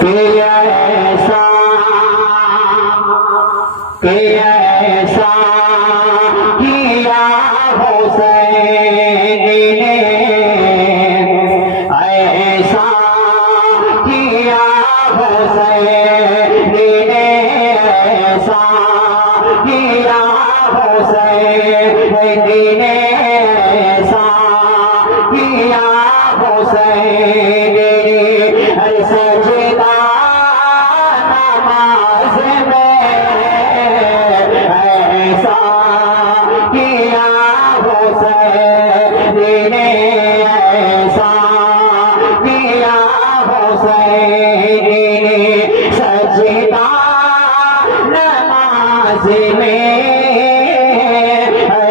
ऐसा किया हुसैन ने, ऐसा किया हुसैन ने, ऐसा किया हुसैन ने, ऐसा किया हुसैन ने। सजदा नमाज में ऐसा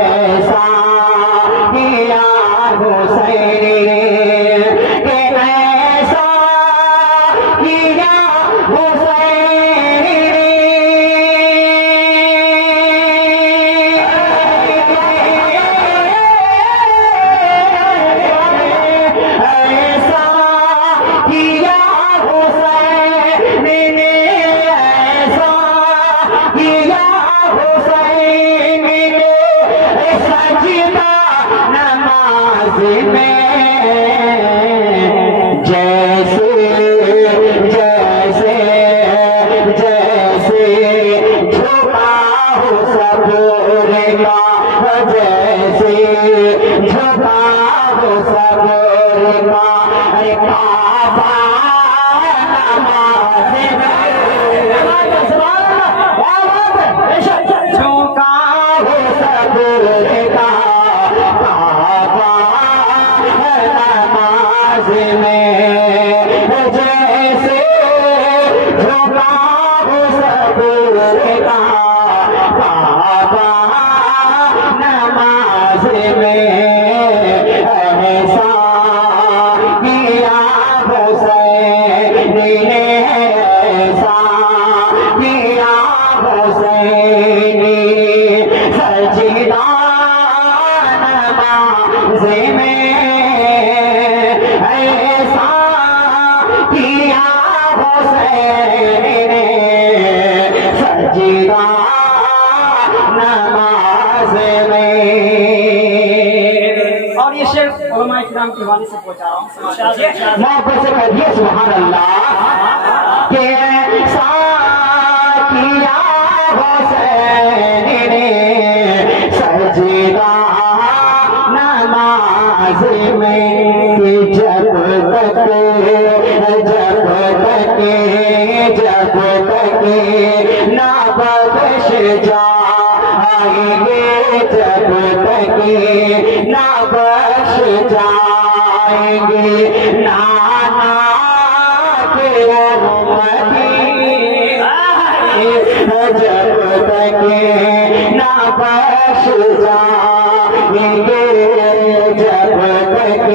किया हुसैन ने, ऐसा किया हुसैन ने। सजदा नमाज में ऐसा किया हुसैन ने। और ये शेर उलमा इकराम के हवाले से पहुंचा रहा हूँ। मोहब्बत से कहिए सुभान अल्लाह। के ऐसा किया हुसैन ने, सजदा नमाज में। जब तक ना बख्श जाएंगे, जब तक ना बख्श जाएंगे, नाना के उम्मती, जब तक ना बख्श जाएंगे, जब तक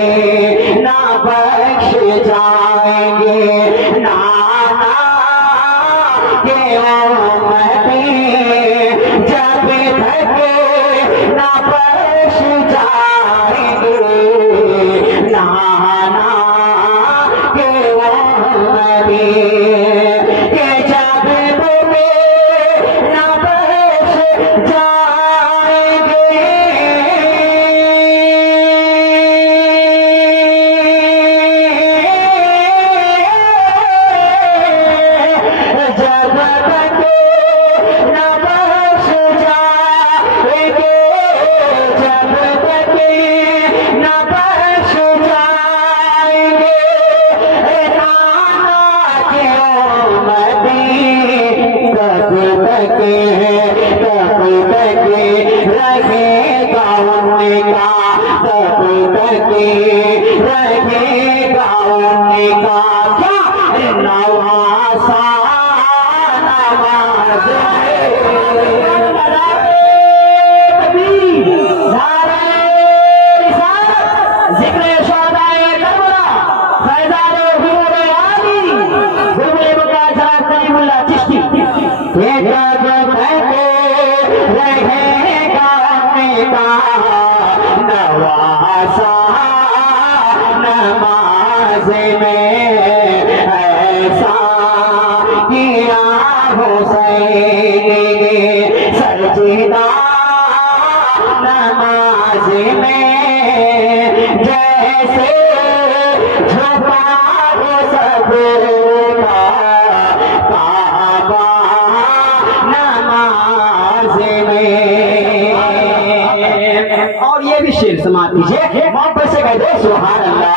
ना बख्श जाएंगे, नाना के उम्मती, जब तक ना बख्श जाएंगे, नाना के उम्मती, के जब तक ना बख्श जाएंगे। नमाज में ऐसा समाप्त कीजिए। मोहब्बत से कह दे सुभान अल्लाह।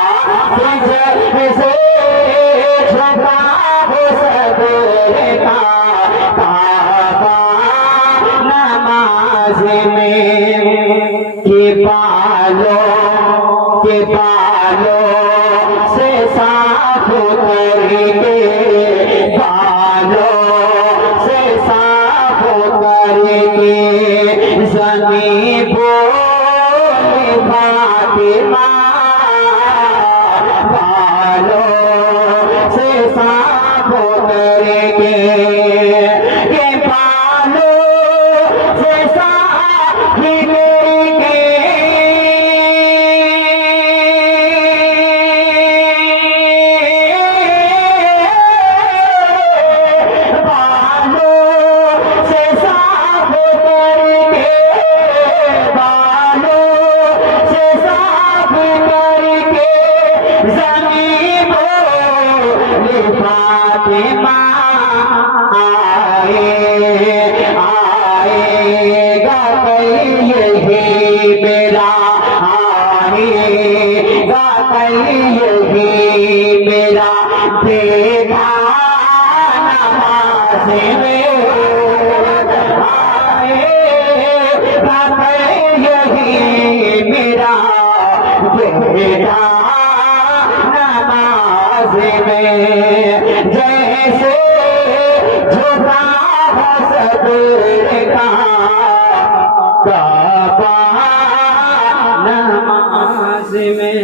जैसे झुका हो सबरे का काबा नमाज में के बालों से साफ करके, बालों से साफ करके ज़मीं बोले फातिमा, बालों से साफ करके, ये बालों से साफ करके फातिमा आएगा कल यही मेरा, आएगा कल यही मेरा देखा नमाज में, आएगा कल यही मेरा देखा नमाज में। जैसे झुका हो सबरे का काबा नमाज में।